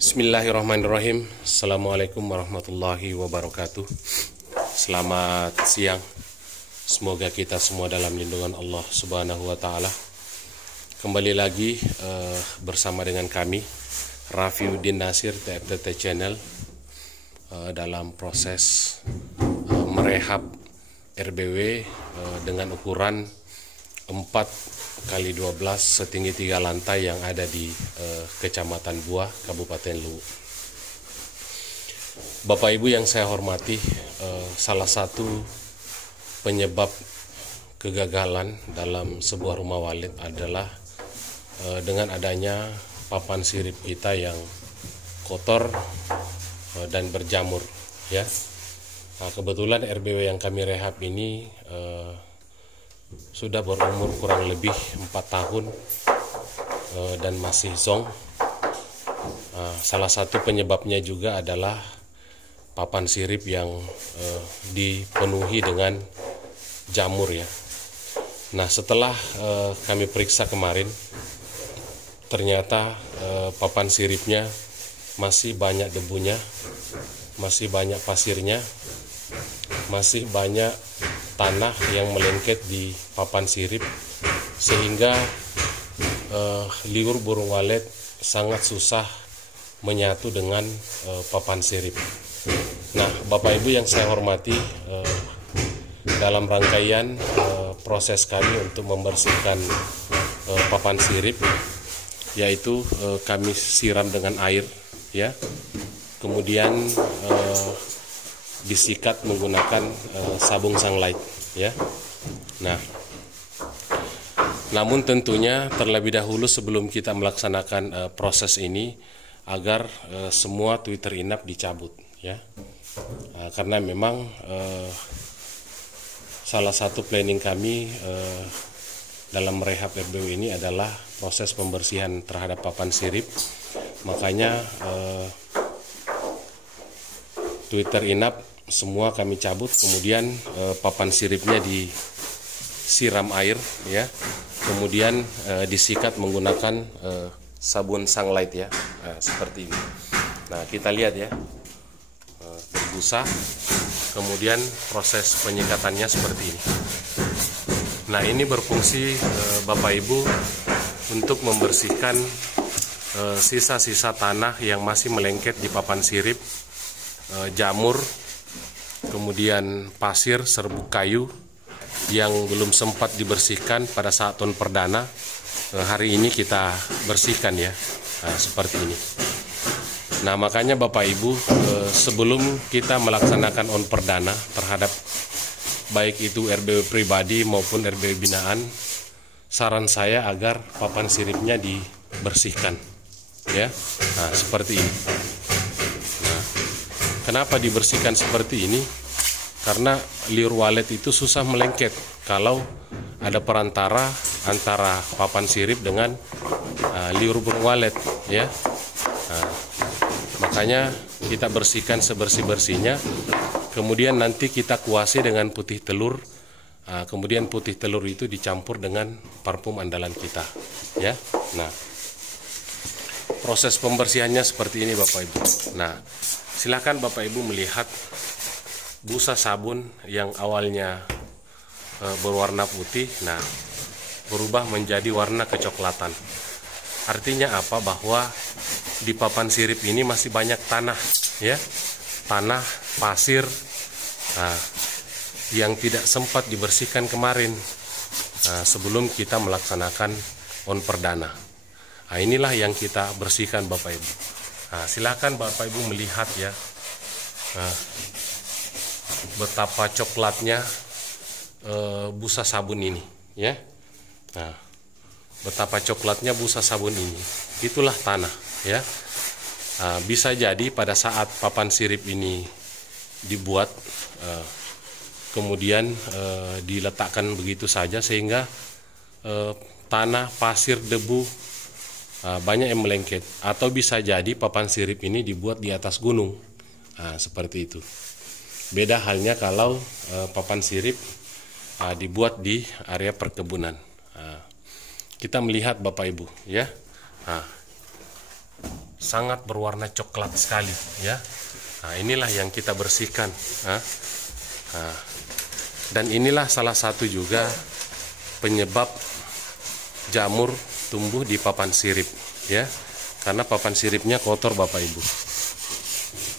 Bismillahirrahmanirrahim. Assalamualaikum warahmatullahi wabarakatuh. Selamat siang. Semoga kita semua dalam lindungan Allah Subhanahu wa taala. Kembali lagi bersama dengan kami Rafiuddin Nasir TFTT Channel dalam proses merehab RBW dengan ukuran 4x12 setinggi 3 lantai yang ada di Kecamatan Buah, Kabupaten Luwu. Bapak Ibu yang saya hormati, salah satu penyebab kegagalan dalam sebuah rumah walid adalah dengan adanya papan sirip kita yang kotor dan berjamur, ya. Nah, kebetulan RBW yang kami rehab ini sudah berumur kurang lebih 4 tahun dan masih zong. Salah satu penyebabnya juga adalah papan sirip yang dipenuhi dengan jamur, ya. Nah, setelah kami periksa kemarin, ternyata papan siripnya masih banyak debunya, masih banyak pasirnya, masih banyak tanah yang melengket di papan sirip, sehingga liur burung walet sangat susah menyatu dengan papan sirip. Nah, Bapak Ibu yang saya hormati, dalam rangkaian proses kami untuk membersihkan papan sirip, yaitu kami siram dengan air, ya, kemudian disikat menggunakan sabung sunlight, ya. Nah, namun tentunya terlebih dahulu sebelum kita melaksanakan proses ini, agar semua Twitter inap dicabut, ya. Karena memang salah satu planning kami dalam merehab RBW ini adalah proses pembersihan terhadap papan sirip. Makanya Twitter inap semua kami cabut, kemudian papan siripnya disiram air, ya, kemudian disikat menggunakan sabun sunlight, ya, seperti ini. Nah, kita lihat, ya, berbusa, kemudian proses penyikatannya seperti ini. Nah, ini berfungsi Bapak Ibu untuk membersihkan sisa-sisa tanah yang masih melengket di papan sirip, jamur, kemudian pasir, serbuk kayu yang belum sempat dibersihkan pada saat on perdana. Hari ini kita bersihkan, ya. Nah, seperti ini. Nah, makanya Bapak Ibu, sebelum kita melaksanakan on perdana terhadap baik itu RBW pribadi maupun RBW binaan, saran saya agar papan siripnya dibersihkan, ya. Nah, seperti ini. Kenapa dibersihkan seperti ini? Karena liur walet itu susah melengket kalau ada perantara antara papan sirip dengan liur burung walet, ya. Nah, makanya kita bersihkan sebersih-bersihnya, kemudian nanti kita kuasi dengan putih telur, kemudian putih telur itu dicampur dengan parfum andalan kita, ya. Nah, proses pembersihannya seperti ini, Bapak Ibu. Nah, silakan Bapak Ibu melihat busa sabun yang awalnya berwarna putih, nah, berubah menjadi warna kecoklatan. Artinya apa? Bahwa di papan sirip ini masih banyak tanah, ya, tanah, pasir, yang tidak sempat dibersihkan kemarin sebelum kita melaksanakan on perdana. Nah, inilah yang kita bersihkan, Bapak Ibu. Nah, silakan Bapak Ibu melihat, ya, betapa coklatnya busa sabun ini, ya. Nah, betapa coklatnya busa sabun ini. Itulah tanah, ya. Bisa jadi pada saat papan sirip ini dibuat, kemudian diletakkan begitu saja sehingga tanah, pasir, debu banyak yang melengket, atau bisa jadi papan sirip ini dibuat di atas gunung. Seperti itu. Beda halnya kalau papan sirip dibuat di area perkebunan. Kita melihat, Bapak Ibu, ya. sangat berwarna coklat sekali ya. Nah, inilah yang kita bersihkan. Dan inilah salah satu juga penyebab jamur tumbuh di papan sirip ya, karena papan siripnya kotor Bapak Ibu.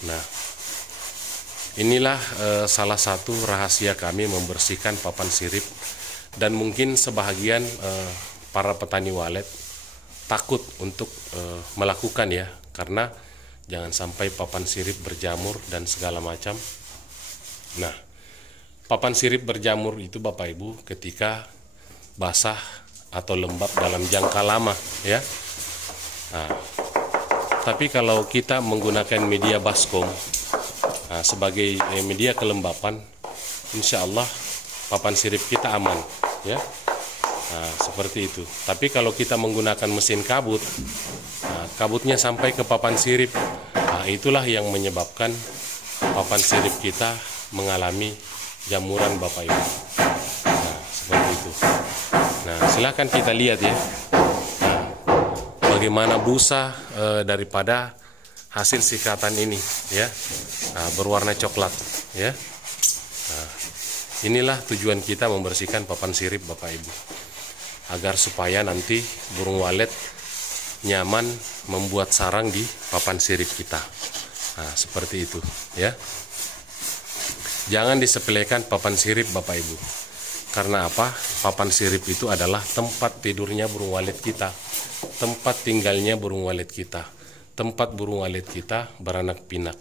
Nah, inilah salah satu rahasia kami membersihkan papan sirip, dan mungkin sebahagian para petani walet takut untuk melakukan ya, karena jangan sampai papan sirip berjamur dan segala macam. Nah, papan sirip berjamur itu Bapak Ibu ketika basah atau lembab dalam jangka lama ya. Nah, tapi kalau kita menggunakan media baskom sebagai media kelembapan, insya Allah papan sirip kita aman ya. Nah, seperti itu. Tapi kalau kita menggunakan mesin kabut, kabutnya sampai ke papan sirip, itulah yang menyebabkan papan sirip kita mengalami jamuran Bapak Ibu. Nah, seperti itu. Nah, silakan kita lihat ya, bagaimana busa daripada hasil sikatan ini ya, berwarna coklat ya. Nah, inilah tujuan kita membersihkan papan sirip Bapak Ibu, agar supaya nanti burung walet nyaman membuat sarang di papan sirip kita. Nah, seperti itu ya. Jangan disepelekan papan sirip Bapak Ibu. Karena apa? Papan sirip itu adalah tempat tidurnya burung walet kita, tempat tinggalnya burung walet kita, tempat burung walet kita beranak pinak,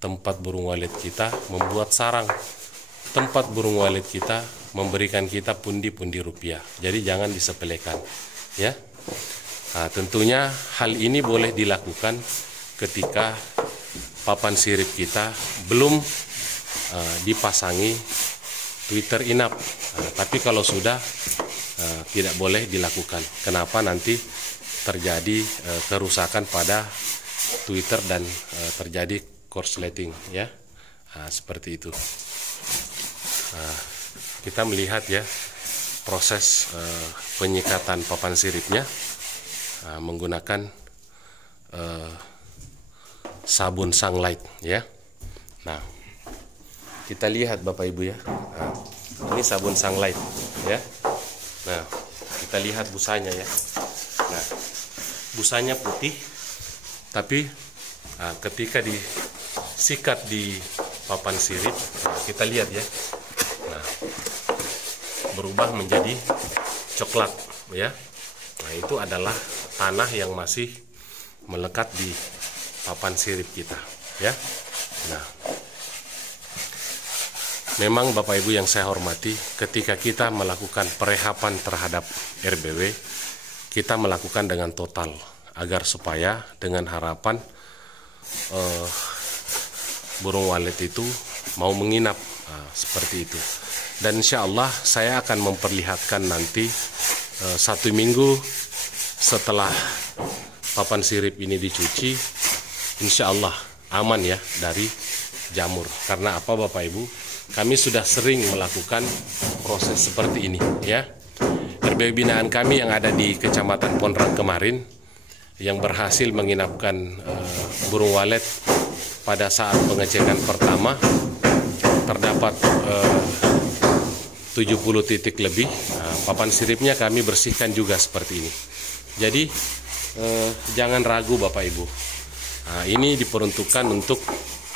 tempat burung walet kita membuat sarang, tempat burung walet kita memberikan kita pundi-pundi rupiah. Jadi jangan disepelekan ya. Nah, tentunya hal ini boleh dilakukan ketika papan sirip kita belum dipasangi Twitter inap. Tapi kalau sudah, tidak boleh dilakukan. Kenapa? Nanti terjadi kerusakan pada Twitter dan terjadi korsleting ya. Seperti itu. Kita melihat ya proses penyikatan papan siripnya menggunakan sabun sunlight ya. Nah, kita lihat Bapak Ibu ya. Nah, ini sabun sunlight ya. Nah, kita lihat busanya ya. Nah, busanya putih, tapi ketika disikat di papan sirip, kita lihat ya. Nah, berubah menjadi coklat ya. Nah, itu adalah tanah yang masih melekat di papan sirip kita ya. Nah, memang Bapak Ibu yang saya hormati, ketika kita melakukan perehapan terhadap RBW, kita melakukan dengan total agar supaya dengan harapan burung walet itu mau menginap, seperti itu. Dan insya Allah saya akan memperlihatkan nanti 1 minggu setelah papan sirip ini dicuci, insya Allah aman ya dari jamur. Karena apa Bapak Ibu? Kami sudah sering melakukan proses seperti ini ya. RBW binaan kami yang ada di Kecamatan Pondrang kemarin, yang berhasil menginapkan burung walet pada saat pengecekan pertama, terdapat 70 titik lebih. Papan siripnya kami bersihkan juga seperti ini. Jadi jangan ragu Bapak Ibu. Ini diperuntukkan untuk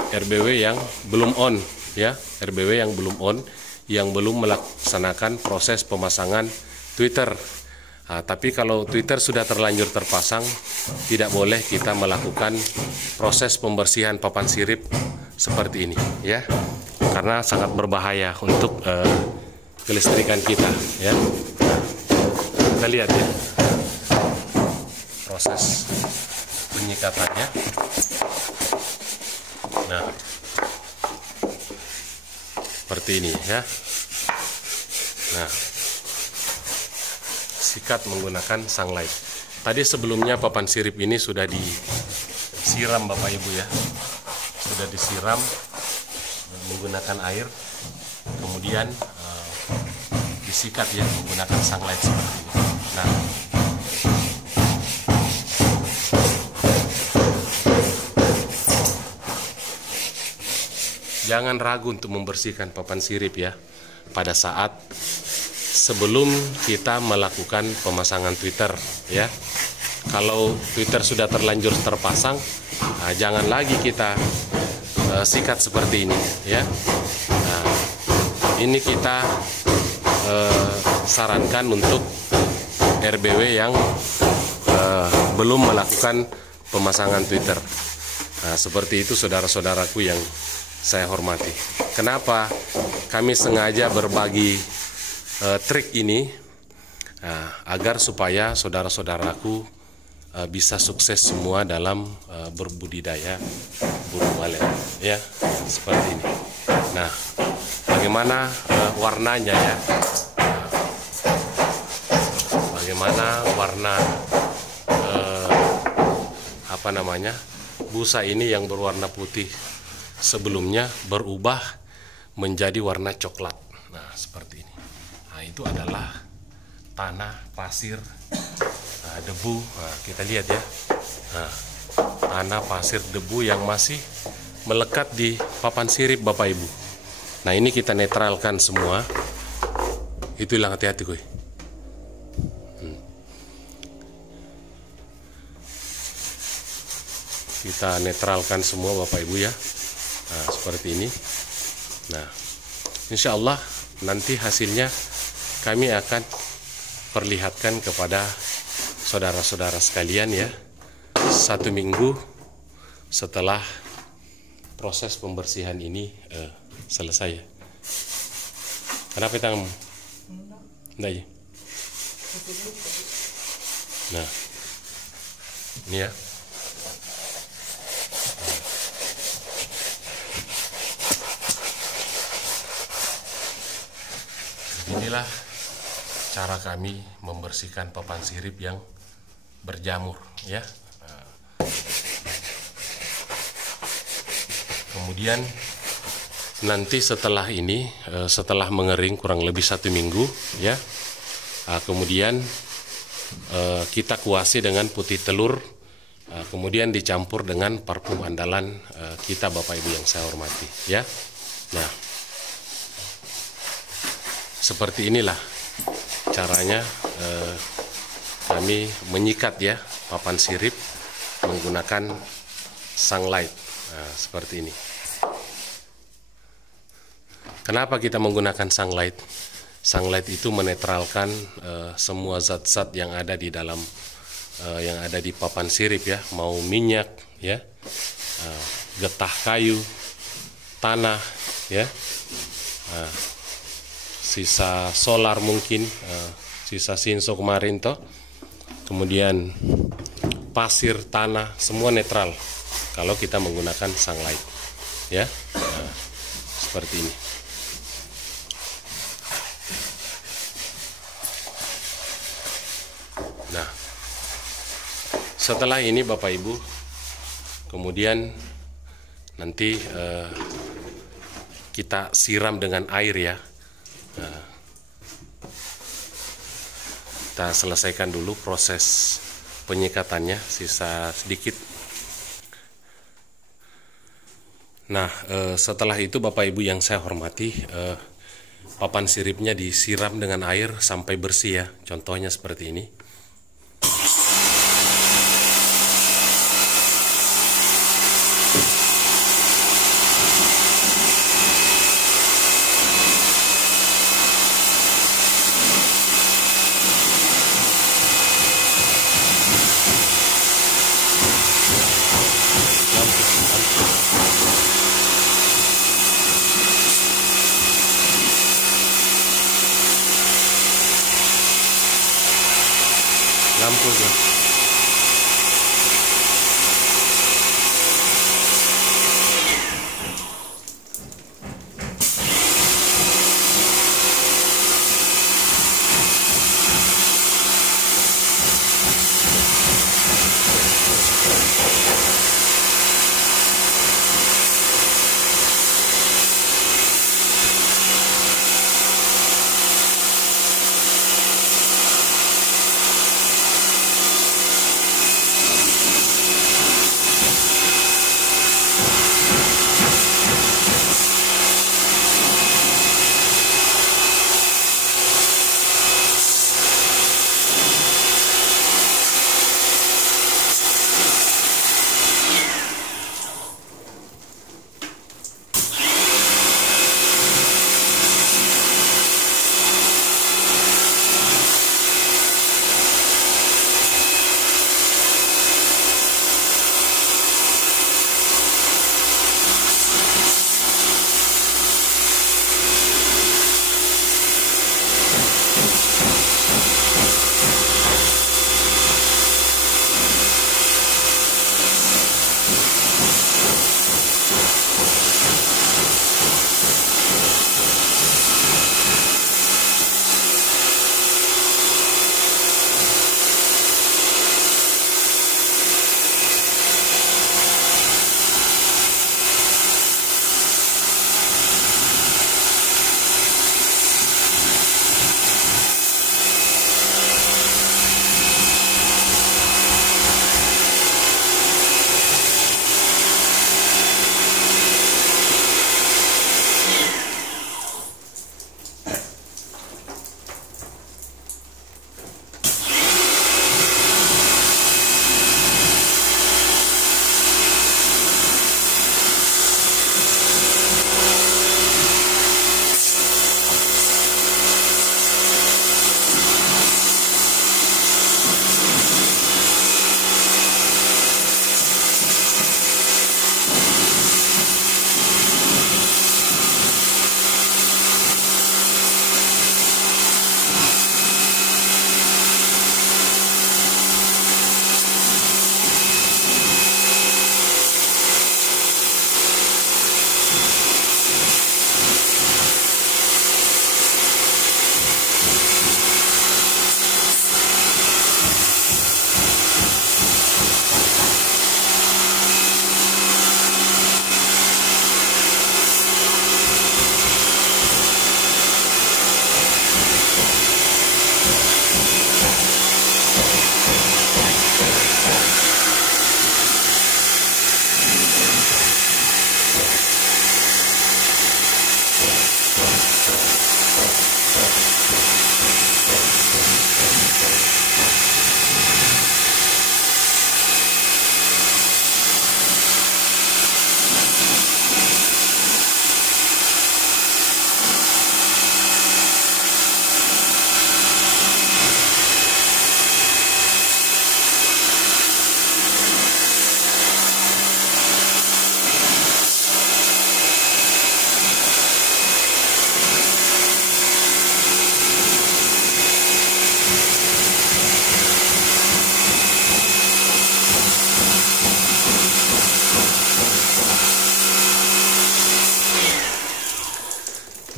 RBW yang belum on ya, RBW yang belum on, yang belum melaksanakan proses pemasangan Twitter. Tapi kalau Twitter sudah terlanjur terpasang, tidak boleh kita melakukan proses pembersihan papan sirip seperti ini ya, karena sangat berbahaya untuk kelistrikan kita ya. Kita lihat ya proses penyikatannya. Nah, seperti ini ya. Nah, sikat menggunakan sunlight. Tadi sebelumnya papan sirip ini sudah disiram Bapak Ibu ya, sudah disiram menggunakan air, kemudian disikat ya menggunakan sunlight seperti ini. Nah, jangan ragu untuk membersihkan papan sirip ya pada saat sebelum kita melakukan pemasangan Twitter ya. Kalau Twitter sudah terlanjur terpasang, jangan lagi kita sikat seperti ini ya. Nah, ini kita sarankan untuk RBW yang belum melakukan pemasangan Twitter. Nah, seperti itu saudara-saudaraku yang saya hormati. Kenapa kami sengaja berbagi trik ini agar supaya saudara-saudaraku bisa sukses semua dalam berbudidaya burung maleo ya, seperti ini. Nah, bagaimana warnanya ya? Bagaimana warna busa ini yang berwarna putih sebelumnya berubah menjadi warna coklat. Nah, seperti ini. Nah, itu adalah tanah, pasir, debu. Nah, kita lihat ya. Nah, tanah, pasir, debu yang masih melekat di papan sirip Bapak Ibu. Nah, ini kita netralkan semua. Itu hilang, hati-hati kuy. Kita netralkan semua Bapak Ibu ya. Nah, seperti ini. Nah, insya Allah nanti hasilnya kami akan perlihatkan kepada saudara-saudara sekalian ya, 1 minggu setelah proses pembersihan ini selesai ya. Kenapa tanganmu? Enggak ya? Nah, ini ya. Inilah cara kami membersihkan papan sirip yang berjamur ya. Kemudian nanti setelah ini, setelah mengering kurang lebih 1 minggu ya, kemudian kita kuasi dengan putih telur, kemudian dicampur dengan parfum andalan kita Bapak Ibu yang saya hormati ya. Nah, seperti inilah caranya kami menyikat ya papan sirip menggunakan sunlight. Nah, seperti ini. Kenapa kita menggunakan sunlight? Sunlight itu menetralkan semua zat-zat yang ada di dalam yang ada di papan sirip ya, mau minyak ya, getah kayu, tanah ya. Sisa solar mungkin, sisa sinso kemarin toh, kemudian pasir, tanah, semua netral kalau kita menggunakan sunlight ya. Nah, seperti ini. Nah, setelah ini Bapak Ibu, kemudian nanti kita siram dengan air ya. Nah, kita selesaikan dulu proses penyikatannya, sisa sedikit. Nah, setelah itu Bapak Ibu yang saya hormati, papan siripnya disiram dengan air sampai bersih ya. Contohnya seperti ini. Lampu tuh.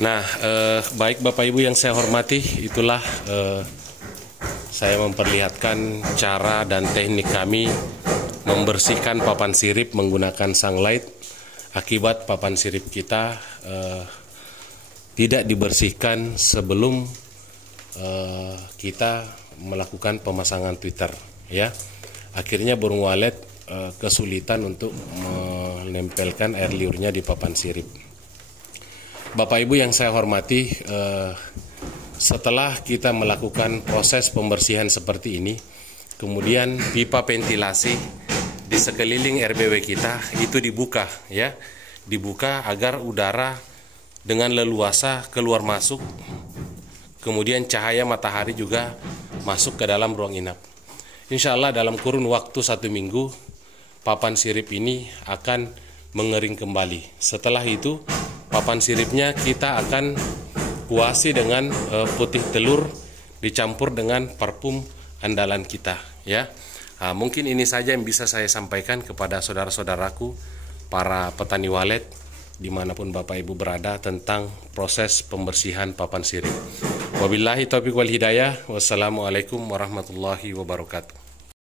Nah, baik Bapak Ibu yang saya hormati, itulah saya memperlihatkan cara dan teknik kami membersihkan papan sirip menggunakan sunlight. Akibat papan sirip kita tidak dibersihkan sebelum kita melakukan pemasangan Twitter, ya. Akhirnya burung walet kesulitan untuk menempelkan air liurnya di papan sirip. Bapak Ibu yang saya hormati, setelah kita melakukan proses pembersihan seperti ini, kemudian pipa ventilasi di sekeliling RBW kita itu dibuka, ya, dibuka agar udara dengan leluasa keluar masuk, kemudian cahaya matahari juga masuk ke dalam ruang inap. Insya Allah dalam kurun waktu 1 minggu papan sirip ini akan mengering kembali. Setelah itu papan siripnya kita akan kuasi dengan putih telur dicampur dengan parfum andalan kita, ya. Nah, mungkin ini saja yang bisa saya sampaikan kepada saudara-saudaraku para petani walet dimanapun Bapak Ibu berada tentang proses pembersihan papan sirip. Wabillahi taufiq wal hidayah. Wassalamualaikum warahmatullahi wabarakatuh.